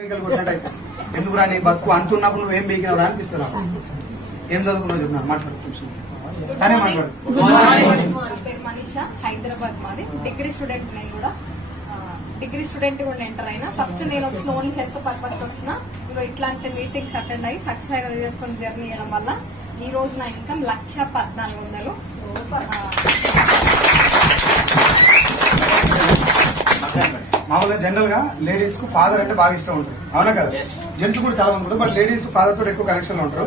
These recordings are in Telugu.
ఎందుకు రాని బతుకు అంటున్నప్పుడు నువ్వేం బీకినవరా అనిపిస్తున్నావు. ఏం చదువుకున్నావు చెప్పిన మాట్లాడుతున్నాను. మనీషా, హైదరాబాద్ మాది. Degree student. నేను కూడా డిగ్రీ స్టూడెంట్ కూడా ఎంటర్ అయినా. ఫస్ట్ నేను వచ్చిన ఓన్లీ హెల్త్ పర్పస్ వచ్చిన. ఇంకా ఇట్లాంటి మీటింగ్స్ అటెండ్ అయ్యి సక్సెస్ అయిన చేస్తున్న జర్నీ చేయడం వల్ల ఈ రోజు నా ఇన్కమ్ 1,14,00,000. మామూలుగా జనరల్ గా లేడీస్ కు ఫాదర్ అంటే బాగా ఇష్టం ఉంటుంది, అవునా కదా? జెంట్స్ కూడా చాలా మంది ఉంటారు, బట్ లేడీస్ ఫాదర్ తోటి ఎక్కువ కనెక్షన్ లో ఉంటారు.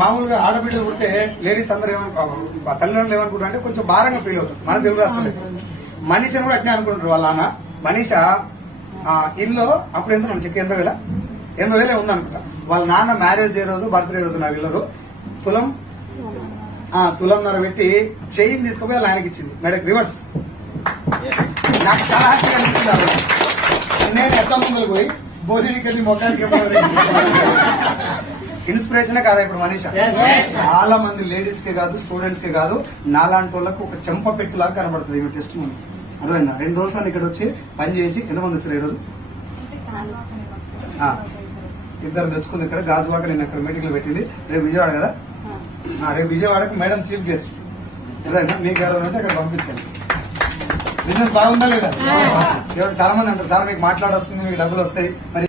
మామూలుగా ఆడబిడ్డలు ఉంటే లేడీస్ అందరూ తల్లిదండ్రులు ఏమనుకుంటారు అంటే కొంచెం భారంగా ఫీల్ అవుతారు. మన తెలుగు రాష్ట్రాలు మనీషని కూడా అట్నే అనుకుంటారు. వాళ్ళ నాన్న మనీష ఇల్లు అప్పుడు ఎంత చెక్ 80,000 ఉందనుకుంటా. వాళ్ళ నాన్న మ్యారేజ్ డే రోజు బర్త్డే రోజు నాకు వెళ్ళదు తులంన్నర పెట్టి చైన్ తీసుకుపోయి వాళ్ళ ఆయనకి ఇచ్చింది. మేడకి రివర్స్. నాకు చాలా హ్యాపీగా అనిపిస్తుంది. నేను ఎట్లా ముందుకు పోయి భోజనికి వెళ్ళి మొత్తానికి ఇన్స్పిరేషనే కాదా ఇప్పుడు మనీష? చాలా మంది లేడీస్ కే కాదు, స్టూడెంట్స్ కే కాదు, నాలాంటి వాళ్ళకు ఒక చెంప పెట్టులాగా కనబడుతుంది ఈ టెస్ట్ ముందు. అర్థమైందా? 2 రోజులు సార్ ఇక్కడ వచ్చి పని చేసి ఎంతమంది వచ్చారు ఈ రోజు? 2 తెచ్చుకుంది. ఇక్కడ గాజువాక నేను అక్కడ మీటింగ్ లో పెట్టింది. రేపు విజయవాడ కదా, రేపు విజయవాడకు మేడం చీఫ్ గెస్ట్. అర్థమైందా? మీకు ఎవరు అంటే అక్కడ పంపించండి. బిజినెస్ బాగుందా లేదా? చాలా మంది అంటారు సార్ మీకు మాట్లాడొస్తుంది, మీకు డబ్బులు వస్తాయి. మరి